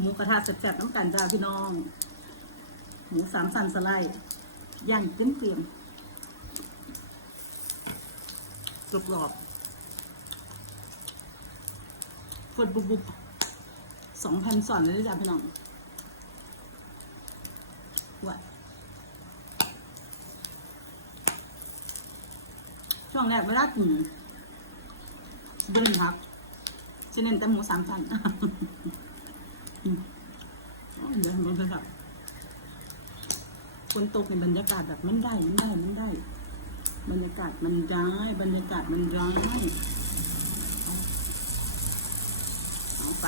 หมูกระทะแซ่บๆน้ำกันจ้าพี่น้อง หมูสามสันสไลด์ย่างเกรียมกรอบๆฟดบุบๆสองพันสอนเลยจ้าพี่น้องว่าช่วงแรกเวลากินบริครับจะเน้นแต่หมูสามชั้น อืมอ๋อเดี๋ยวมันจะแบบ ฝนตกในบรรยากาศแบบมันได้มันได้มันได้ บรรยากาศมันร้ายบรรยากาศมันร้ายเอาเอาไป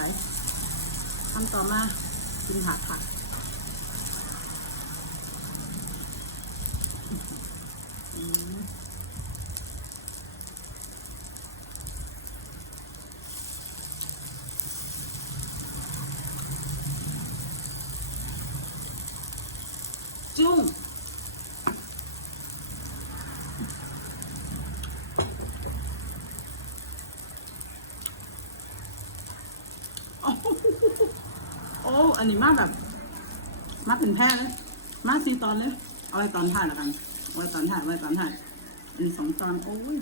ทำต่อมากินผักผักอืม จุ้งโอ้โหอ้ อันนี้มาแบบ มาเป็นแพ้เลย มาซีตอนเลย เอาไว้ตอนถ่ายละกัน เอาไว้ตอนถ่ายเอาไว้ตอนถ่ายอันนี้สองตอน โอ้ย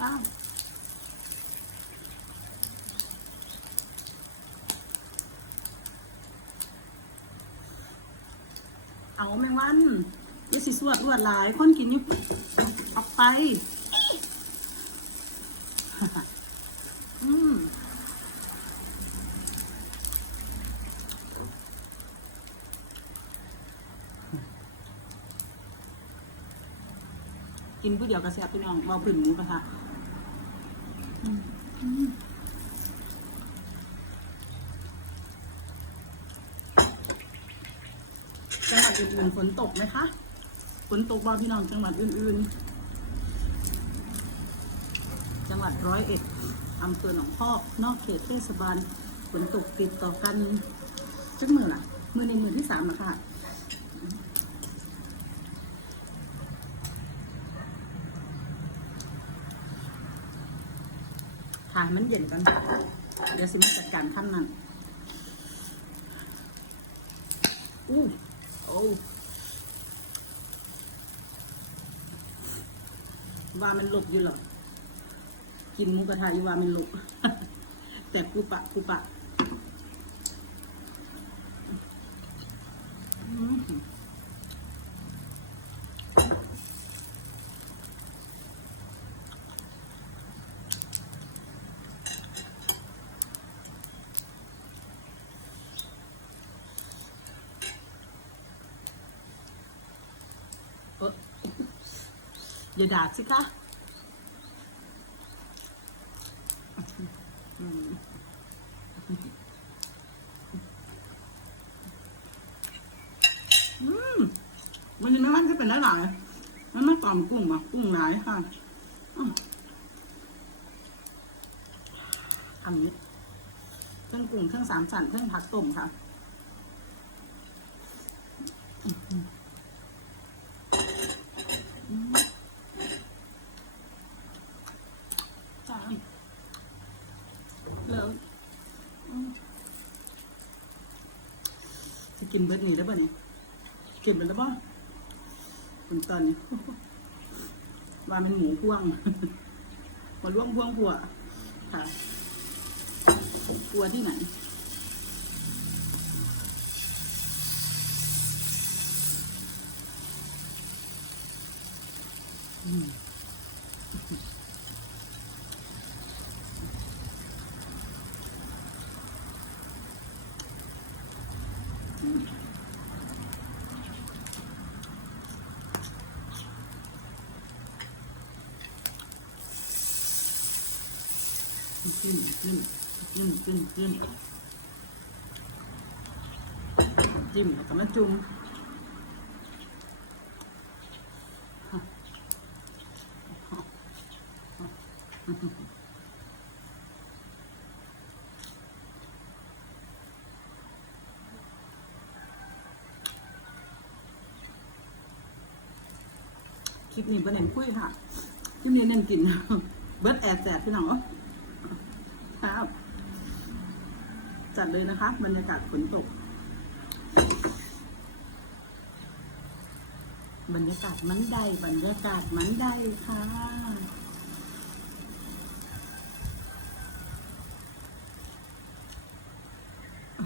อ้าว เอาแมงวันยี่สิสวดรวดหลาย คนกินนี่ออกไป อืมกินผู้เดียวกระแซบพี่น้องเบาผื่นหมูกระทะอืมอืมจังหวั ดอื่นๆฝนตกไหมคะ ฝนตกบ้างพี่น้องจังหวัดอื่นๆ จังหวัดร้อยเอ็ดอำเภอหนองพอกนอกเขตเทศบาลฝนตกติดต่อกันจักมือล่ะ มือในมือที่สามนะคะถ่ายมันเย็นกัน เดี๋ยวสิมาจัดการขั้นนั้นอู้ ว่ามันหลบอยู่หรอ กินมูกระทะอยู่ว่ามันหลบ แต่กูปะกูปะอื้อหือเอย่าด่าสิคะอืมวันนี้แม่มันจะเป็นได้หลายมันไม่ตอมกุ้งอะกุ้งหลายค่ะอันนี้เครื่องกุ้งเครื่องสามสันเครื่องผักต้มค่ะ จ้าแล้วอืมจะกินเบิร์ดนี่ได้ป่ะเนี่ยเก็บไปแล้วป่ะคุณตอนนี้ว่ามันหมูพ่วงมาล่วงพ่วงผัวค่ะกลัวที่ไหน ขึ้นขึ้นขึ้นขึ้นขึ้นจิ้มแล้วก็มาจุ่ม คลิปนี้บ่เน้นคุยค่ะคลิปนี้เน้นกิน เบิร์ดแอบแสบพี่น้องครับ จัดเลยนะคะบรรยากาศฝนตก บรรยากาศมันได้บรรยากาศมันได้ค่ะอ